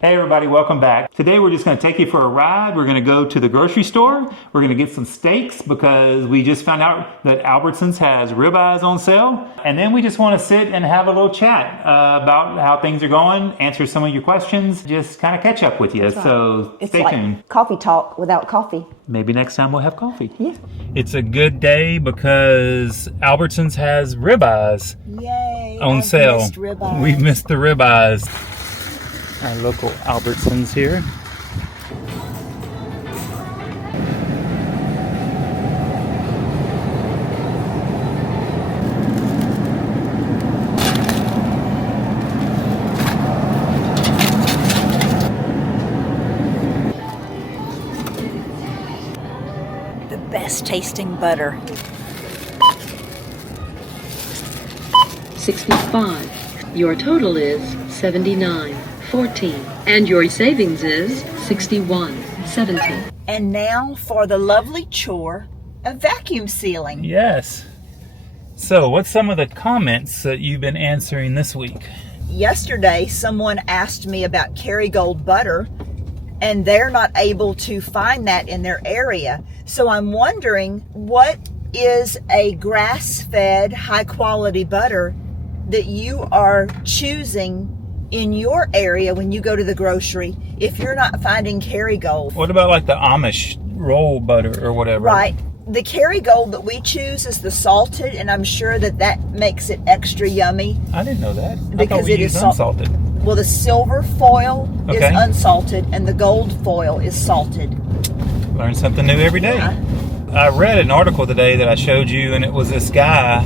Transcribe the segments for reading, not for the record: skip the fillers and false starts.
Hey everybody, welcome back. Today we're just going to take you for a ride. We're going to go to the grocery store. We're going to get some steaks because we just found out that Albertsons has ribeyes on sale. And then we just want to sit and have a little chat about how things are going, answer some of your questions, just kind of catch up with you. Right. So stay tuned. It's like coffee talk without coffee. Maybe next time we'll have coffee. Yeah. It's a good day because Albertsons has ribeyes on sale. Missed ribeyes. We've missed the ribeyes. Our local Albertsons here. The best tasting butter. 65. Your total is 79.14, and your savings is 61.70. And now for the lovely chore of vacuum sealing. Yes. So, what's some of the comments that you've been answering this week? Yesterday, someone asked me about Kerrygold butter, and they're not able to find that in their area. So I'm wondering, what is a grass-fed, high-quality butter that you are choosing in your area when you go to the grocery if you're not finding Kerrygold? What about like the Amish roll butter or whatever? Right. The Kerrygold that we choose is the salted, and I'm sure that makes it extra yummy. I didn't know that. Because I thought we used unsalted. Well, the silver foil is Okay. unsalted, and the gold foil is salted. Learn something new every day. I read an article today that I showed you, and it was this guy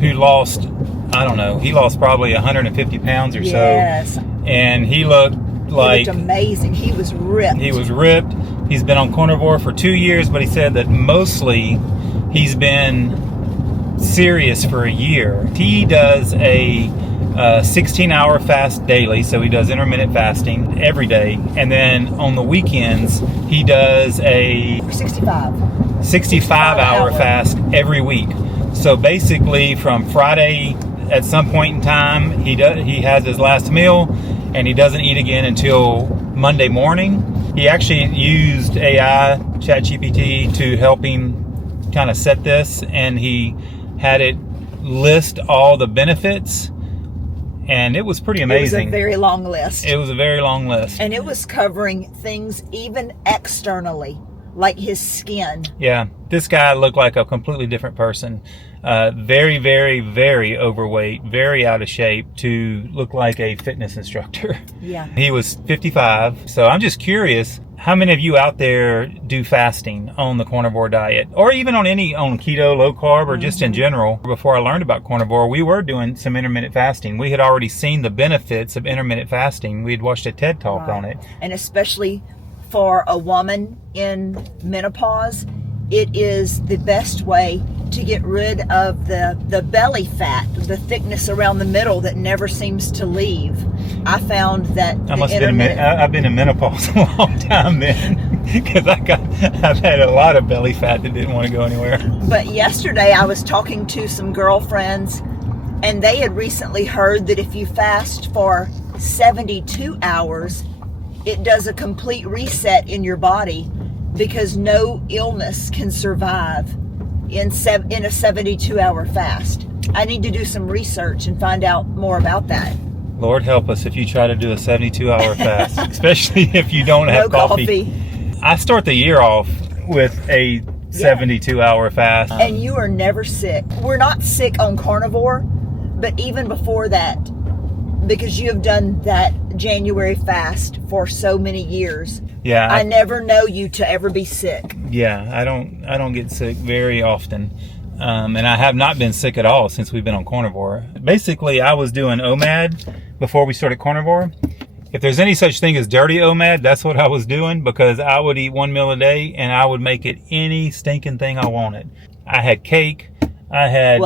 who lost, I don't know, he lost probably 150 pounds or Yes. so. And he looked like... He looked amazing. He was ripped. He was ripped. He's been on Carnivore for 2 years, but he said that mostly he's been serious for a year. He does a 16-hour fast daily, so he does intermittent fasting every day. And then on the weekends, he does a 65-hour fast every week. So basically from Friday at some point in time, he has his last meal, and he doesn't eat again until Monday morning. He actually used AI, ChatGPT, to help him kind of set this, and he had it list all the benefits, and it was pretty amazing. It was a very long list. It was a very long list. And it was covering things even externally, like his skin. Yeah, this guy looked like a completely different person. Very, very, very overweight, very out of shape to look like a fitness instructor. Yeah. He was 55. So I'm just curious, how many of you out there do fasting on the carnivore diet, or even on keto, low carb, or just in general? Before I learned about carnivore, we were doing some intermittent fasting. We had already seen the benefits of intermittent fasting. We had watched a TED talk on it. And especially for a woman in menopause, it is the best way to get rid of the belly fat, the thickness around the middle that never seems to leave. I found that I've been in menopause a long time then, because I've had a lot of belly fat that didn't want to go anywhere. But yesterday I was talking to some girlfriends, and they had recently heard that if you fast for 72 hours, it does a complete reset in your body, because no illness can survive in a 72-hour fast. I need to do some research and find out more about that. Lord help us if you try to do a 72-hour fast, especially if you don't have coffee. I start the year off with a 72-hour fast. And you are never sick. We're not sick on Carnivore, but even before that, because you have done that January fast for so many years. Yeah, I never know you to ever be sick. Yeah, I don't get sick very often. And I have not been sick at all since we've been on Carnivore. Basically, I was doing OMAD before we started Carnivore. If there's any such thing as dirty OMAD, that's what I was doing, because I would eat one meal a day and I would make it any stinking thing I wanted. I had cake. I had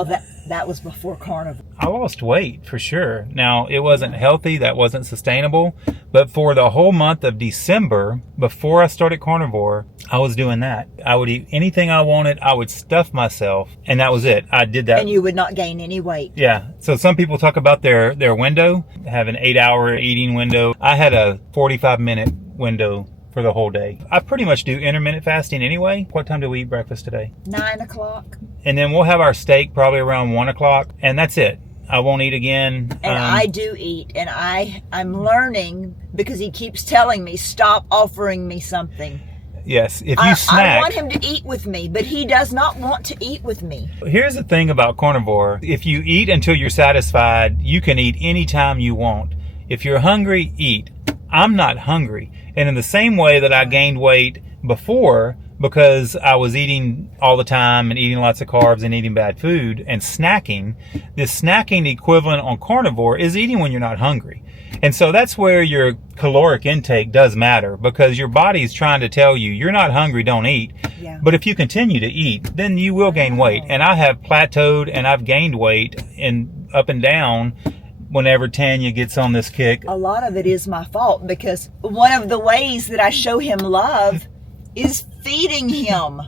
That was before Carnivore. I lost weight for sure. Now, it wasn't healthy, that wasn't sustainable, but for the whole month of December, before I started Carnivore, I was doing that. I would eat anything I wanted, I would stuff myself, and that was it. I did that. And you would not gain any weight. Yeah. So some people talk about their window, have an 8-hour eating window. I had a 45-minute window for the whole day. I pretty much do intermittent fasting anyway. What time do we eat breakfast today? 9 o'clock. And then we'll have our steak probably around 1 o'clock, and that's it. I won't eat again. And I do eat, and I'm learning because he keeps telling me, stop offering me something. Yes, if you snack. I want him to eat with me, but he does not want to eat with me. Here's the thing about Carnivore. If you eat until you're satisfied, you can eat anytime you want. If you're hungry, eat. I'm not hungry. And in the same way that I gained weight before because I was eating all the time and eating lots of carbs and eating bad food and snacking, the snacking equivalent on Carnivore is eating when you're not hungry. And so that's where your caloric intake does matter, because your body's trying to tell you you're not hungry, don't eat. Yeah. But if you continue to eat, then you will gain weight. And I have plateaued and I've gained weight and up and down whenever Tanya gets on this kick. A lot of it is my fault, because one of the ways that I show him love is feeding him.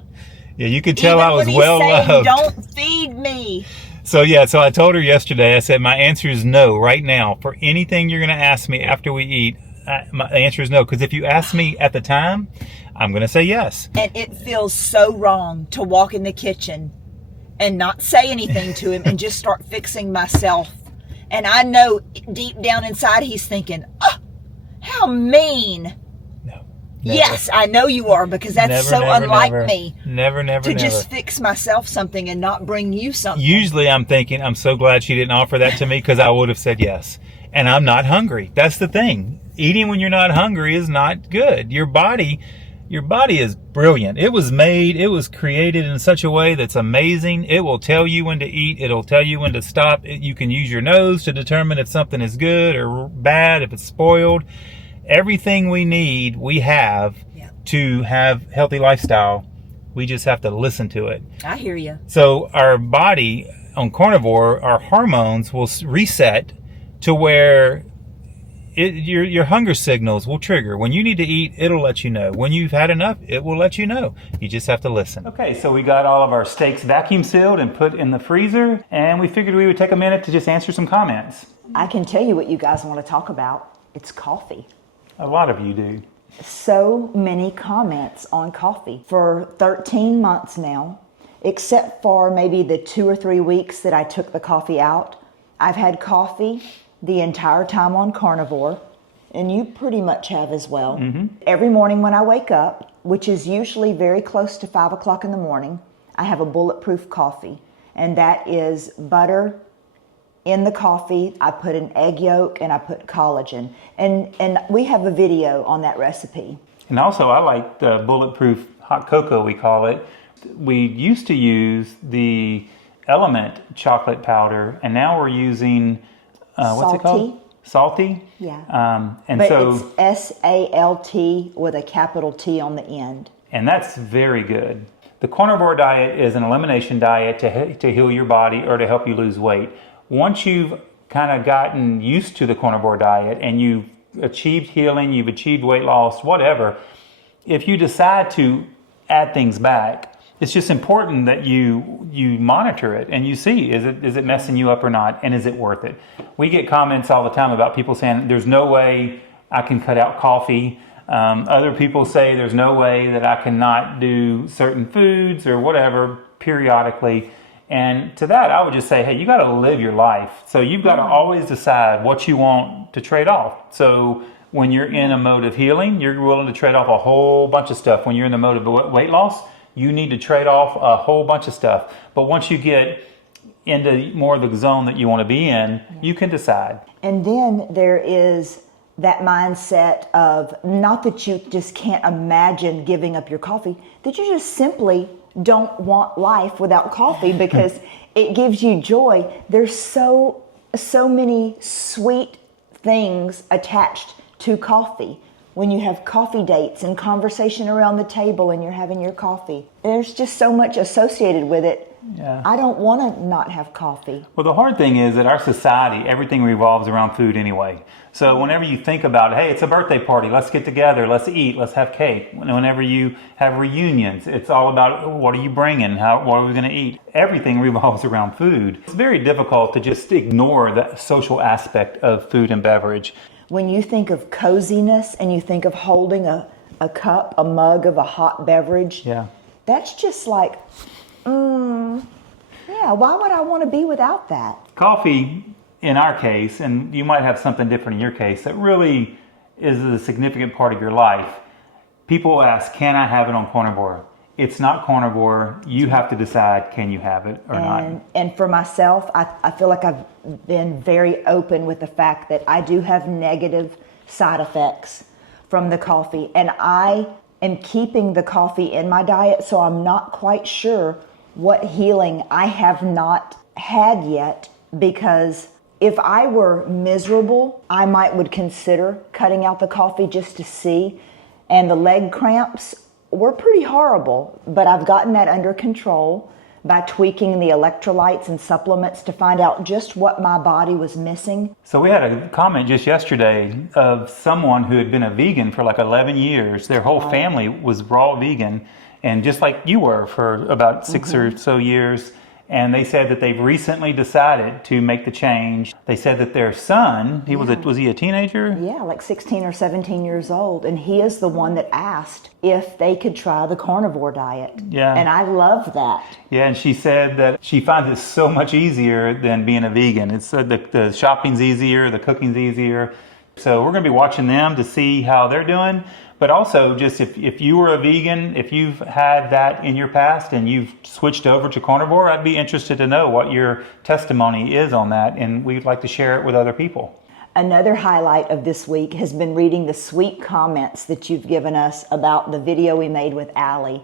Yeah, you could tell Even I was when he's well saying, loved. don't feed me. So I told her yesterday, I said, my answer is no right now. For anything you're going to ask me after we eat, my answer is no. Because if you ask me at the time, I'm going to say yes. And it feels so wrong to walk in the kitchen and not say anything to him and just start fixing myself. And I know deep down inside he's thinking, oh, how mean. No. Yes, I know you are, because that's so unlike me. Never. To just fix myself something and not bring you something. Usually I'm thinking, I'm so glad she didn't offer that to me, because I would have said yes. And I'm not hungry. That's the thing. Eating when you're not hungry is not good. Your body is brilliant. It was created in such a way that's amazing. It will tell you when to eat. It'll tell you when to stop. You can use your nose to determine if something is good or bad, if it's spoiled. Everything we need, we have to have healthy lifestyle. We just have to listen to it. I hear you. So our body on Carnivore, our hormones will reset to where your hunger signals will trigger. When you need to eat, it'll let you know. When you've had enough, it will let you know. You just have to listen. Okay, so we got all of our steaks vacuum sealed and put in the freezer, and we figured we would take a minute to just answer some comments. I can tell you what you guys want to talk about. It's coffee. A lot of you do. So many comments on coffee for 13 months now, except for maybe the 2 or 3 weeks that I took the coffee out. I've had coffee the entire time on Carnivore, and you pretty much have as well. Mm-hmm. Every morning when I wake up, which is usually very close to 5 o'clock in the morning, I have a bulletproof coffee, and that is butter in the coffee. I put an egg yolk and I put collagen, and we have a video on that recipe. And also, I like the bulletproof hot cocoa, we call it. We used to use the Element chocolate powder, and now we're using what's it called? Salty? Yeah. But so it's SALT with a capital T on the end. And that's very good. The Carnivore diet is an elimination diet to heal your body or to help you lose weight. Once you've kind of gotten used to the Carnivore diet and you've achieved healing, you've achieved weight loss, whatever, if you decide to add things back, it's just important that you monitor it and you see, is it messing you up or not, and is it worth it? We get comments all the time about people saying, there's no way I can cut out coffee. Other people say there's no way that I cannot do certain foods or whatever periodically. And to that, I would just say, hey, you got to live your life. So you've got to always decide what you want to trade off. So when you're in a mode of healing, you're willing to trade off a whole bunch of stuff. When you're in the mode of weight loss, you need to trade off a whole bunch of stuff. But once you get into more of the zone that you want to be in, you can decide. And then there is that mindset of, not that you just can't imagine giving up your coffee, that you just simply don't want life without coffee because it gives you joy. There's so many sweet things attached to coffee. When you have coffee dates and conversation around the table and you're having your coffee, there's just so much associated with it Yeah. I don't want to not have coffee. Well, the hard thing is that our society, everything revolves around food anyway. So whenever you think about, hey, it's a birthday party, let's get together, let's eat, let's have cake. Whenever you have reunions, it's all about what are you bringing, what are we going to eat? Everything revolves around food. It's very difficult to just ignore the social aspect of food and beverage. When you think of coziness and you think of holding a cup, a mug of a hot beverage, Yeah. that's just like, yeah, why would I want to be without that? Coffee, in our case, and you might have something different in your case, that really is a significant part of your life. People ask, can I have it on Carnivore? It's not Carnivore. You have to decide, can you have it or not? And for myself, I feel like I've been very open with the fact that I do have negative side effects from the coffee. And I am keeping the coffee in my diet, so I'm not quite sure what healing I have not had yet, because if I were miserable, I would consider cutting out the coffee just to see. And the leg cramps were pretty horrible, but I've gotten that under control by tweaking the electrolytes and supplements to find out just what my body was missing. So we had a comment just yesterday of someone who had been a vegan for like 11 years. Their whole family was raw vegan, and just like you were for about 6 or so years. And they said that they've recently decided to make the change. They said that their son, was he a teenager? Yeah, like 16 or 17 years old. And he is the one that asked if they could try the carnivore diet. Yeah. And I love that. Yeah, and she said that she finds it so much easier than being a vegan. It's the shopping's easier, the cooking's easier. So we're going to be watching them to see how they're doing. But also, just if you were a vegan, if you've had that in your past and you've switched over to carnivore, I'd be interested to know what your testimony is on that, and we'd like to share it with other people. Another highlight of this week has been reading the sweet comments that you've given us about the video we made with Allie.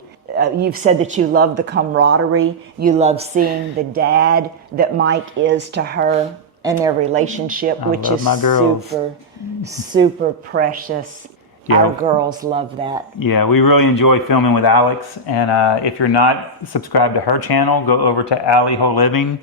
You've said that you love the camaraderie, you love seeing the dad that Mike is to her and their relationship, which is super, super precious. Yeah. Our girls love that. Yeah, we really enjoy filming with Alex. And if you're not subscribed to her channel, go over to Allie Whole Living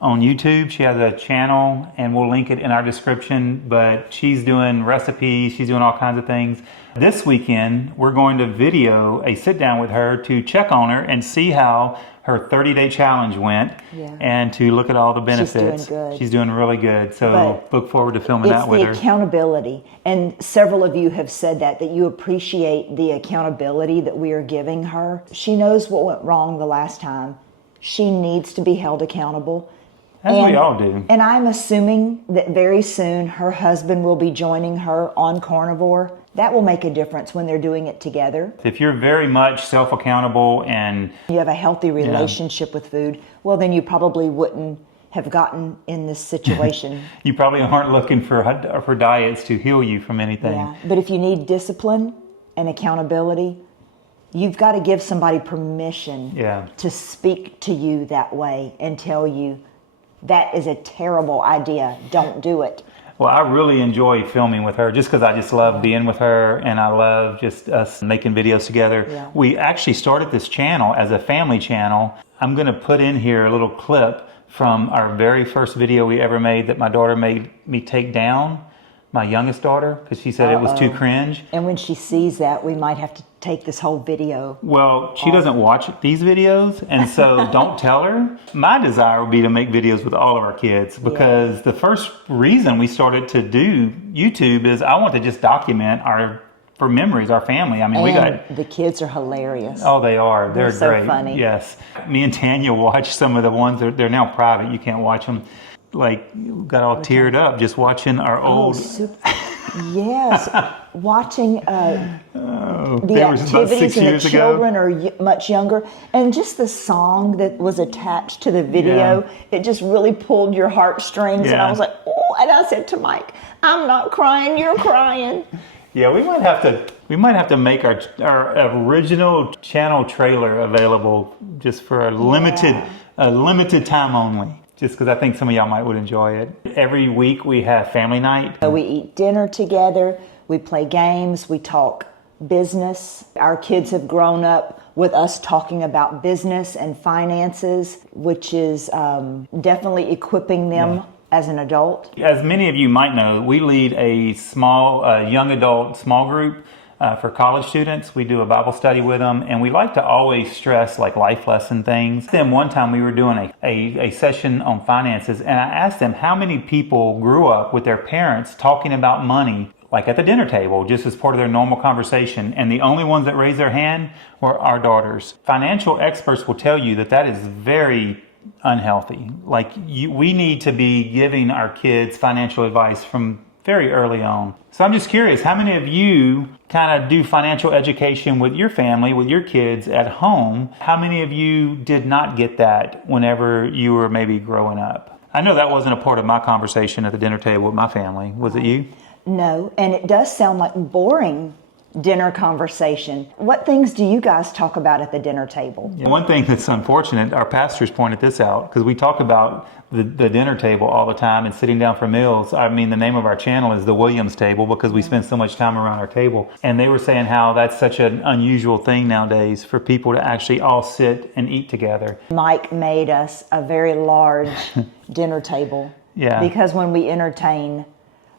on YouTube. She has a channel, and we'll link it in our description. But she's doing recipes. She's doing all kinds of things. This weekend, we're going to video a sit down with her to check on her and see how her 30-day challenge went, and to look at all the benefits. She's doing good. She's doing really good. So look forward to filming that with her. It's the accountability. And several of you have said that you appreciate the accountability that we are giving her. She knows what went wrong the last time. She needs to be held accountable. As we all do. And I'm assuming that very soon her husband will be joining her on Carnivore. That will make a difference when they're doing it together. If you're very much self-accountable and you have a healthy relationship with food, well, then you probably wouldn't have gotten in this situation. You probably aren't looking for diets to heal you from anything. Yeah, but if you need discipline and accountability, you've got to give somebody permission to speak to you that way and tell you that is a terrible idea. Don't do it. Well, I really enjoy filming with her just because I just love being with her, and I love just us making videos together. Yeah. We actually started this channel as a family channel. I'm going to put in here a little clip from our very first video we ever made that my daughter made me take down, my youngest daughter, because she said it was too cringe. And when she sees that, we might have to take this whole video. Well, she doesn't watch these videos, and so don't tell her. My desire would be to make videos with all of our kids, because the first reason we started to do YouTube is I want to just document for memories, our family. I mean, the kids are hilarious. Oh, they are. They're so great. Funny. Yes. Me and Tanya watch some of the ones they're now private. You can't watch them. Like, got all teared up just watching our old. Yes, watching the activities, and the children are much younger, and just the song that was attached to the video, it just really pulled your heartstrings. And I was like, oh, and I said to Mike, I'm not crying, you're crying. Yeah, we might have to make our original channel trailer available just for a limited time only. Just because I think some of y'all would enjoy it. Every week we have family night. So we eat dinner together, we play games, we talk business. Our kids have grown up with us talking about business and finances, which is definitely equipping them as an adult. As many of you might know, we lead a small young adult small group for college students. We do a Bible study with them, and we like to always stress like life lesson things. Then one time we were doing a session on finances, and I asked them how many people grew up with their parents talking about money like at the dinner table, just as part of their normal conversation. And the only ones that raised their hand were our daughters. Financial experts will tell you that is very unhealthy. Like we need to be giving our kids financial advice from very early on. So I'm just curious, how many of you kind of do financial education with your family, with your kids at home? How many of you did not get that whenever you were maybe growing up? I know that wasn't a part of my conversation at the dinner table with my family. Was it you? No, and it does sound like boring dinner conversation. What things do you guys talk about at the dinner table? Yeah. One thing that's unfortunate, our pastors pointed this out, because we talk about the dinner table all the time and sitting down for meals. I mean, the name of our channel is the Williams Table because we spend so much time around our table. And they were saying how that's such an unusual thing nowadays for people to actually all sit and eat together. Mike made us a very large dinner table. Yeah. Because when we entertain,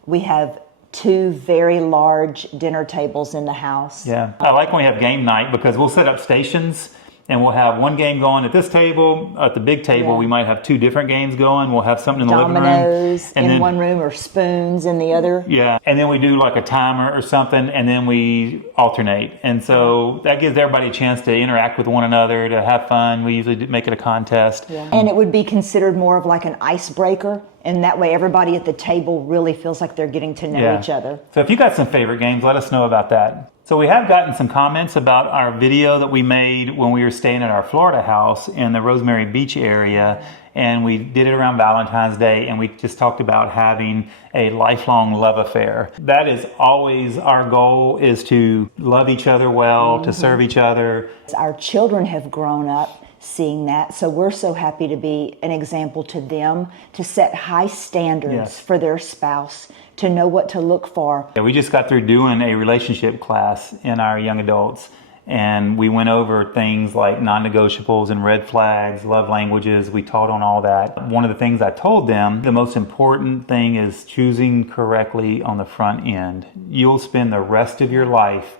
we have 2 very large dinner tables in the house. Yeah. I like when we have game night because we'll set up stations and we'll have one game going at this table. At the big table, we might have 2 different games going. We'll have something in the living room. Dominoes in one room or spoons in the other. Yeah. And then we do like a timer or something, and then we alternate. And so that gives everybody a chance to interact with one another, to have fun. We usually make it a contest. Yeah. And it would be considered more of like an icebreaker. And that way everybody at the table really feels like they're getting to know each other. So if you got some favorite games, let us know about that. So we have gotten some comments about our video that we made when we were staying at our Florida house in the Rosemary Beach area. And we did it around Valentine's Day, and we just talked about having a lifelong love affair. That is always our goal, is to love each other well, to serve each other. Our children have grown up seeing that, so we're so happy to be an example to them, to set high standards for their spouse, to know what to look for. Yeah, we just got through doing a relationship class in our young adults, and we went over things like non-negotiables and red flags, love languages. We taught on all that. One of the things I told them, the most important thing is choosing correctly on the front end. You'll spend the rest of your life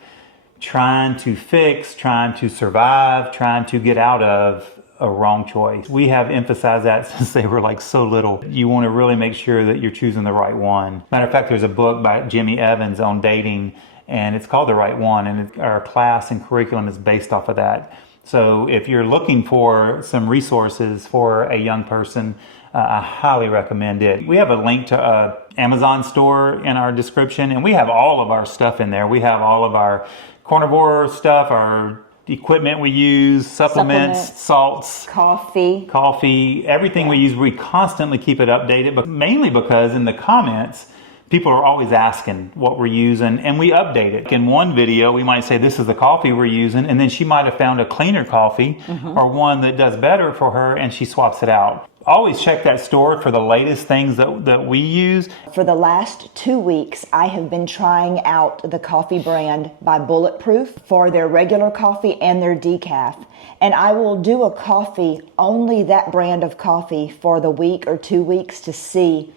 trying to fix, trying to survive, trying to get out of a wrong choice. We have emphasized that since they were like so little. You want to really make sure that you're choosing the right one. Matter of fact, there's a book by Jimmy Evans on dating, and it's called The Right One, and our class and curriculum is based off of that. So if you're looking for some resources for a young person, I highly recommend it. We have a link to an Amazon store in our description, and we have all of our stuff in there. We have all of our Carnivore stuff, our equipment we use, supplements, salts, coffee, everything we use. We constantly keep it updated, but mainly because in the comments, people are always asking what we're using, and we update it. In one video, we might say this is the coffee we're using, and then she might have found a cleaner coffee or one that does better for her, and she swaps it out. Always check that store for the latest things that we use. For the last 2 weeks, I have been trying out the coffee brand by Bulletproof for their regular coffee and their decaf. And I will do a coffee, only that brand of coffee, for the week or 2 weeks to see,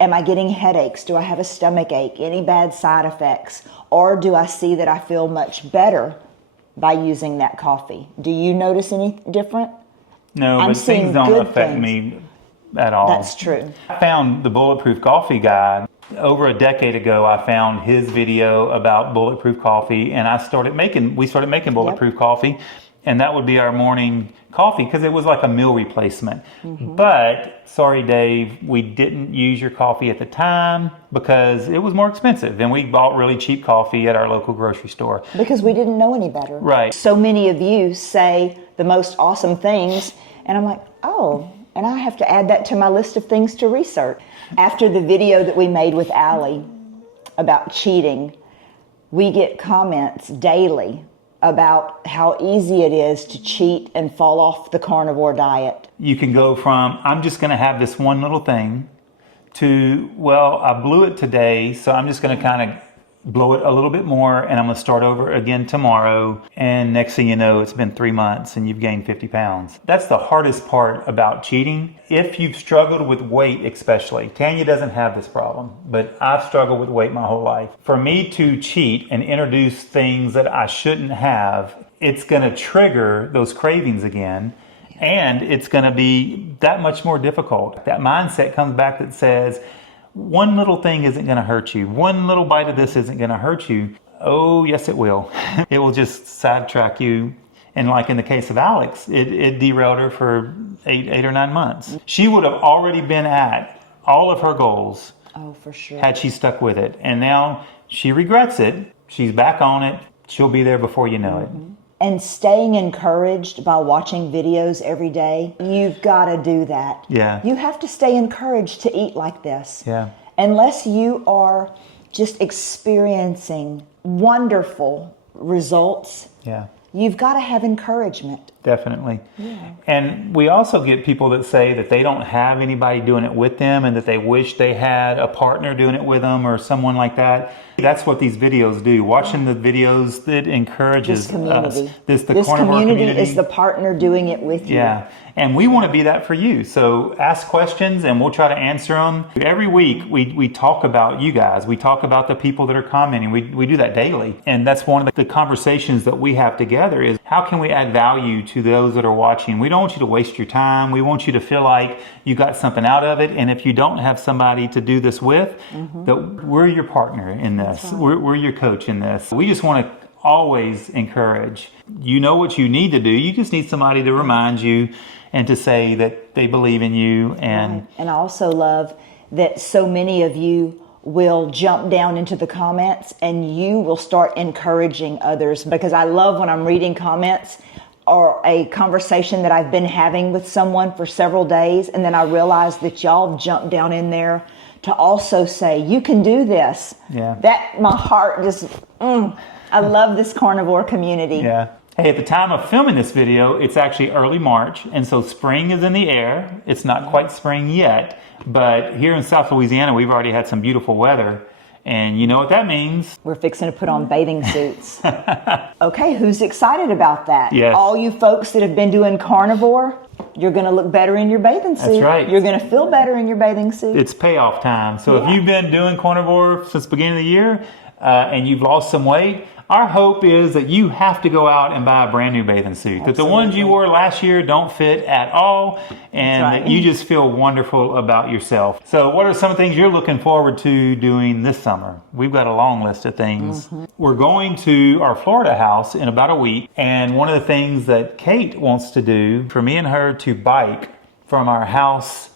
am I getting headaches? Do I have a stomach ache? Any bad side effects? Or do I see that I feel much better by using that coffee? Do you notice any different? No, but things don't affect me at all. That's true. I found the Bulletproof Coffee guy over a decade ago. I found his video about bulletproof coffee, and we started making bulletproof coffee, and that would be our morning coffee because it was like a meal replacement. But sorry, Dave, we didn't use your coffee at the time because it was more expensive, and we bought really cheap coffee at our local grocery store because we didn't know any better. Right. So many of you say the most awesome things, and I'm like, oh, and I have to add that to my list of things to research. After the video that we made with Allie about cheating, we get comments daily about how easy it is to cheat and fall off the carnivore diet. You can go from, I'm just going to have this one little thing, to, well, I blew it today, so I'm just going to kind of blow it a little bit more, and I'm going to start over again tomorrow. And next thing you know, it's been 3 months and you've gained 50 pounds. That's the hardest part about cheating. If you've struggled with weight especially, Tanya doesn't have this problem, but I've struggled with weight my whole life. For me to cheat and introduce things that I shouldn't have, it's going to trigger those cravings again. And it's going to be that much more difficult. That mindset comes back that says, one little thing isn't going to hurt you. One little bite of this isn't going to hurt you. Oh, yes, it will. It will just sidetrack you. And like in the case of Alex, it derailed her for eight or 9 months. She would have already been at all of her goals. Oh, for sure. Had she stuck with it. And now she regrets it. She's back on it. She'll be there before you know it. And staying encouraged by watching videos every day, you've got to do that. Yeah. You have to stay encouraged to eat like this. Yeah. Unless you are just experiencing wonderful results, Yeah. you've got to have encouragement. Definitely. Yeah. And we also get people that say that they don't have anybody doing it with them and that they wish they had a partner doing it with them or someone like that. That's what these videos do. Watching the videos that encourages This community. us. This Carnivore community is the partner doing it with you. Yeah. And we want to be that for you. So ask questions and we'll try to answer them. Every week we talk about you guys. We talk about the people that are commenting. We do that daily. And that's one of the conversations that we have together is how can we add value to those that are watching? We don't want you to waste your time. We want you to feel like you got something out of it. And if you don't have somebody to do this with, that we're your partner in this. Right. We're your coach in this. We just want to always encourage. You know what you need to do. You just need somebody to remind you and to say that they believe in you. And I also love that so many of you will jump down into the comments and you will start encouraging others, because I love when I'm reading comments or a conversation that I've been having with someone for several days, and then I realize that y'all jump down in there to also say, you can do this. Yeah. That, my heart just, I love this carnivore community. Yeah. Hey, at the time of filming this video, it's actually early March, and so spring is in the air. It's not quite spring yet, but here in South Louisiana, we've already had some beautiful weather. And you know what that means? We're fixing to put on bathing suits. Okay, who's excited about that? Yes. All you folks that have been doing carnivore, you're going to look better in your bathing suit. That's right. You're going to feel better in your bathing suit. It's payoff time. So if you've been doing carnivore since the beginning of the year and you've lost some weight, our hope is that you have to go out and buy a brand new bathing suit. Absolutely. That the ones you wore last year don't fit at all, and that you just feel wonderful about yourself. So what are some of the things you're looking forward to doing this summer? We've got a long list of things. We're going to our Florida house in about a week, and one of the things that Kate wants to do for me and her to bike from our house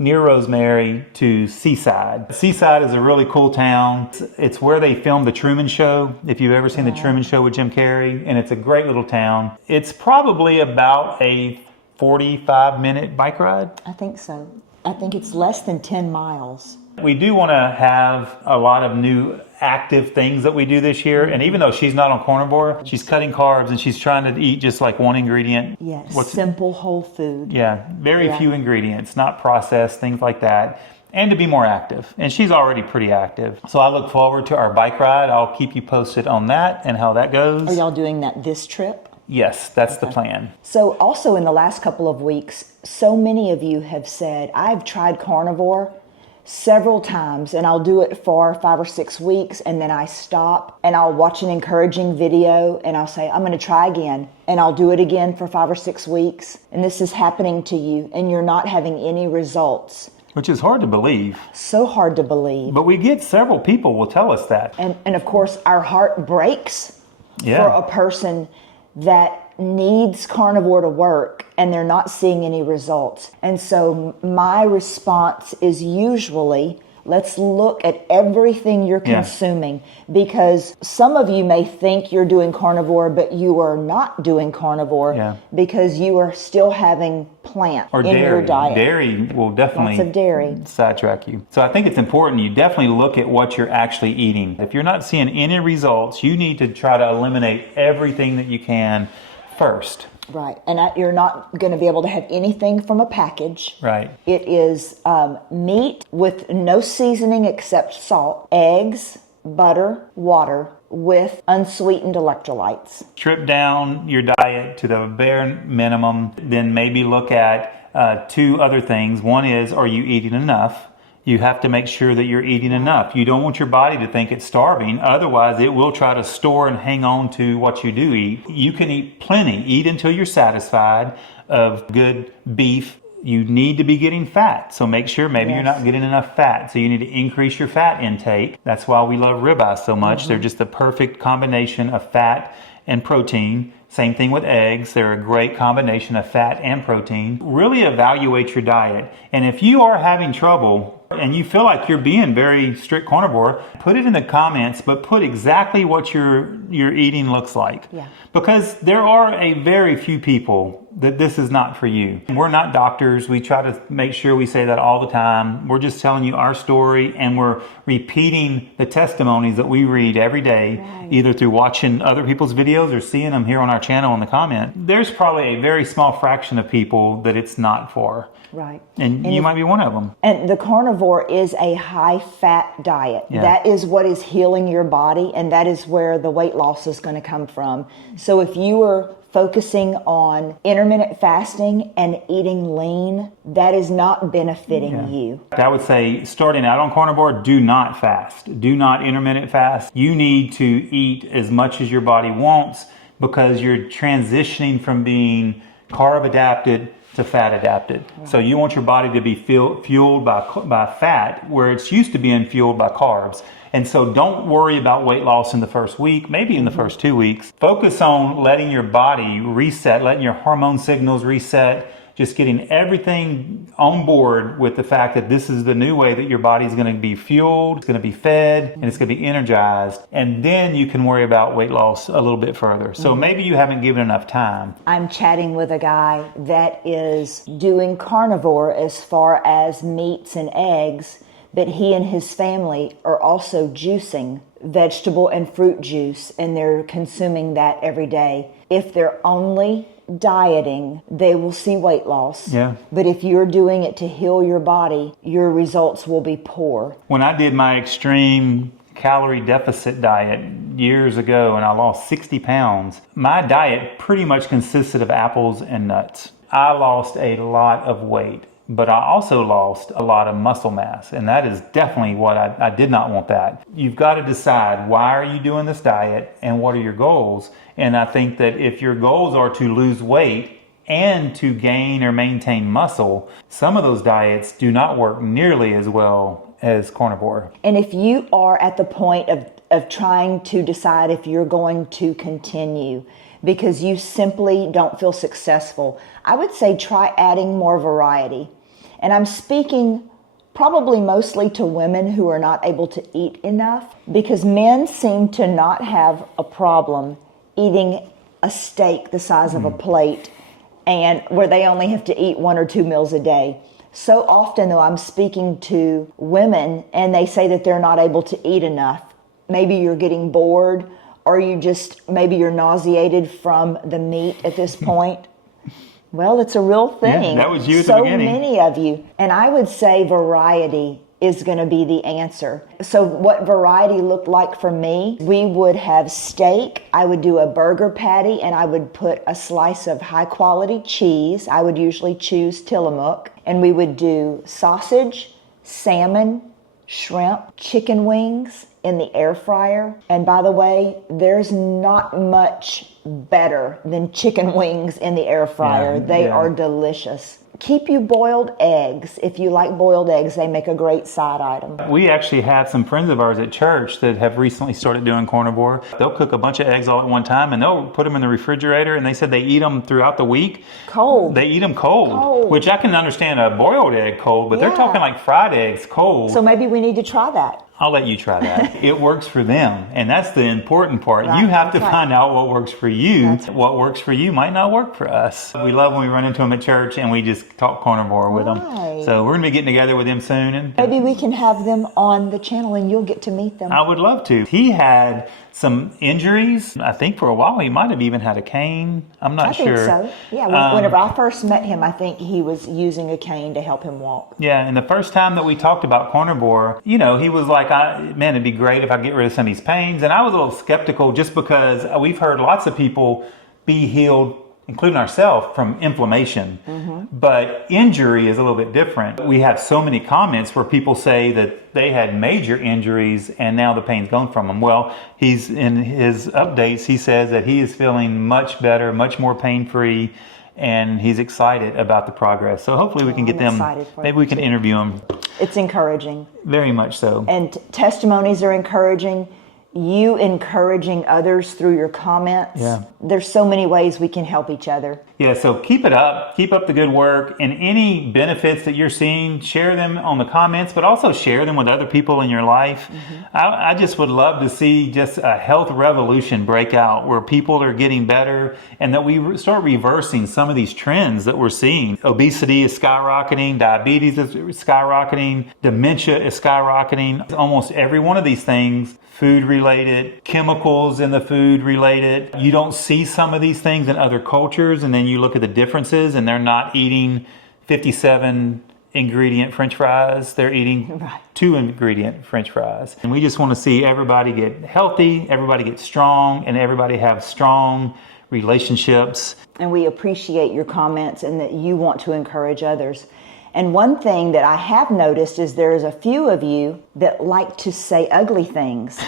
near Rosemary to Seaside. Seaside is a really cool town. It's where they filmed The Truman Show, if you've ever seen The Truman Show with Jim Carrey, and it's a great little town. It's probably about a 45-minute bike ride. I think so. I think it's less than 10 miles. We do want to have a lot of new active things that we do this year. And even though she's not on carnivore, she's cutting carbs and she's trying to eat just like one ingredient. Yes, simple whole food. Yeah, very few ingredients, not processed, things like that. And to be more active. And she's already pretty active. So I look forward to our bike ride. I'll keep you posted on that and how that goes. Are y'all doing that this trip? Yes, that's the plan. So also in the last couple of weeks, so many of you have said, I've tried carnivore several times and I'll do it for 5 or 6 weeks and then I stop and I'll watch an encouraging video and I'll say, I'm going to try again, and I'll do it again for 5 or 6 weeks. And this is happening to you and you're not having any results. Which is hard to believe. So hard to believe. But we get several people will tell us that. And of course, our heart breaks for a person that needs carnivore to work and they're not seeing any results. And so my response is usually, let's look at everything you're consuming, because some of you may think you're doing carnivore, but you are not doing carnivore because you are still having plant in your diet. Dairy will definitely lots of dairy sidetrack you. So I think it's important you definitely look at what you're actually eating. If you're not seeing any results, you need to try to eliminate everything that you can first. Right. And you're not going to be able to have anything from a package. Right. It is meat with no seasoning except salt, eggs, butter, water with unsweetened electrolytes. Strip down your diet to the bare minimum, then maybe look at 2 other things. One is, are you eating enough? You have to make sure that you're eating enough. You don't want your body to think it's starving. Otherwise, it will try to store and hang on to what you do eat. You can eat plenty. Eat until you're satisfied of good beef. You need to be getting fat. So make sure maybe you're not getting enough fat. So you need to increase your fat intake. That's why we love ribeye so much. They're just the perfect combination of fat and protein. Same thing with eggs. They're a great combination of fat and protein. Really evaluate your diet. And if you are having trouble and you feel like you're being very strict carnivore, put it in the comments, but put exactly what your eating looks like. Yeah. Because there are a very few people that this is not for you. We're not doctors. We try to make sure we say that all the time. We're just telling you our story, and we're repeating the testimonies that we read every day, either through watching other people's videos or seeing them here on our channel in the comment. There's probably a very small fraction of people that it's not for. Right. And you might be one of them. And the carnivore is a high-fat diet. Yeah. That is what is healing your body, and that is where the weight loss is going to come from. So if you are focusing on intermittent fasting and eating lean, that is not benefiting you. I would say, starting out on carnivore, do not fast. Do not intermittent fast. You need to eat as much as your body wants, because you're transitioning from being carb adapted to fat adapted. So you want your body to be fueled by fat, where it's used to being fueled by carbs. And so don't worry about weight loss in the first week, maybe in the first 2 weeks. Focus on letting your body reset, letting your hormone signals reset, just getting everything on board with the fact that this is the new way that your body is going to be fueled, it's going to be fed, and it's going to be energized. And then you can worry about weight loss a little bit further. So maybe you haven't given enough time. I'm chatting with a guy that is doing carnivore as far as meats and eggs, but he and his family are also juicing vegetable and fruit juice, and they're consuming that every day. If they're only dieting, they will see weight loss. Yeah. But if you're doing it to heal your body, your results will be poor. When I did my extreme calorie deficit diet years ago and I lost 60 pounds, my diet pretty much consisted of apples and nuts. I lost a lot of weight, but I also lost a lot of muscle mass, and that is definitely what I did not want that. You've got to decide, why are you doing this diet and what are your goals? And I think that if your goals are to lose weight and to gain or maintain muscle, some of those diets do not work nearly as well as carnivore. And if you are at the point of trying to decide if you're going to continue because you simply don't feel successful, I would say try adding more variety. And I'm speaking probably mostly to women who are not able to eat enough, because men seem to not have a problem eating a steak the size of a plate, and where they only have to eat 1 or 2 meals a day. So often, though, I'm speaking to women and they say that they're not able to eat enough. Maybe you're getting bored, or maybe you're nauseated from the meat at this point. Well, it's a real thing. Yeah, that was you at the beginning. So many of you. And I would say variety is going to be the answer. So what variety looked like for me, we would have steak, I would do a burger patty, and I would put a slice of high quality cheese. I would usually choose Tillamook. And we would do sausage, salmon, shrimp, chicken wings in the air fryer. And by the way, there's not much better than chicken wings in the air fryer. They are delicious. Keep you boiled eggs. If you like boiled eggs, they make a great side item. We actually have some friends of ours at church that have recently started doing carnivore. They'll cook a bunch of eggs all at one time, and they'll put them in the refrigerator, and they said they eat them throughout the week. Cold. They eat them cold. Which I can understand a boiled egg cold, but they're talking like fried eggs cold. So maybe we need to try that. I'll let you try that. It works for them, and that's the important part. Right, you have to right. find out what works for you. That's What works for you might not work for us. We love when we run into them at church and we just talk carnivore with them. Right. So we're going to be getting together with them soon. And Maybe we can have them on the channel and you'll get to meet them. I would love to. He had some injuries. I think for a while he might have even had a cane. I'm not sure. I think so. Yeah, whenever I first met him, I think he was using a cane to help him walk. Yeah, and the first time that we talked about carnivore, he was like, like, man, it'd be great if I get rid of some of these pains. And I was a little skeptical just because we've heard lots of people be healed, including ourselves, from inflammation. But injury is a little bit different. We have so many comments where people say that they had major injuries and now the pain's gone from them. Well, he's in his updates, he says that he is feeling much better, much more pain-free, and he's excited about the progress. So hopefully we can get them, maybe we can interview them. It's encouraging. Very much so. And testimonies are encouraging. You encouraging others through your comments. Yeah. There's so many ways we can help each other. Yeah, so keep it up. Keep up the good work. And any benefits that you're seeing, share them on the comments, but also share them with other people in your life. I just would love to see just a health revolution break out where people are getting better and that we start reversing some of these trends that we're seeing. Obesity is skyrocketing. Diabetes is skyrocketing. Dementia is skyrocketing. Almost every one of these things, food related, chemicals in the food related. You don't see some of these things in other cultures, and then you look at the differences and they're not eating 57 ingredient French fries. They're eating 2 ingredient French fries. And we just want to see everybody get healthy, everybody get strong, and everybody have strong relationships. And we appreciate your comments and that you want to encourage others. And one thing that I have noticed is there's a few of you that like to say ugly things.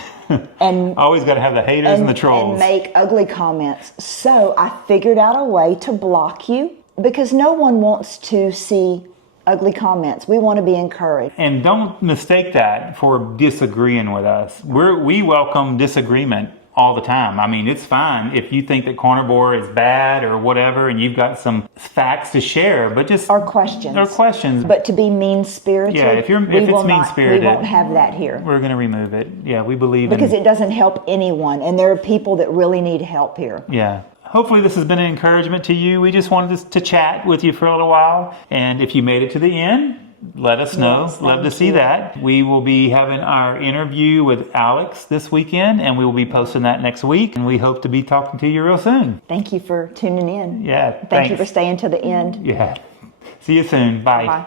And always got to have the haters and the trolls. And make ugly comments. So I figured out a way to block you because no one wants to see ugly comments. We want to be encouraged. And don't mistake that for disagreeing with us. We welcome disagreement all the time. I mean, it's fine if you think that Carnivore is bad or whatever and you've got some facts to share, but just... Or questions. But to be mean-spirited, yeah, if it's mean-spirited, we won't have that here. We're going to remove it. Yeah, we believe because it doesn't help anyone, and there are people that really need help here. Yeah. Hopefully this has been an encouragement to you. We just wanted to chat with you for a little while, and if you made it to the end, let us know. Yes, love to see that. We will be having our interview with Alex this weekend, and we will be posting that next week. And we hope to be talking to you real soon. Thank you for tuning in. Yeah. Thank you for staying to the end. Yeah. See you soon. Bye. Bye.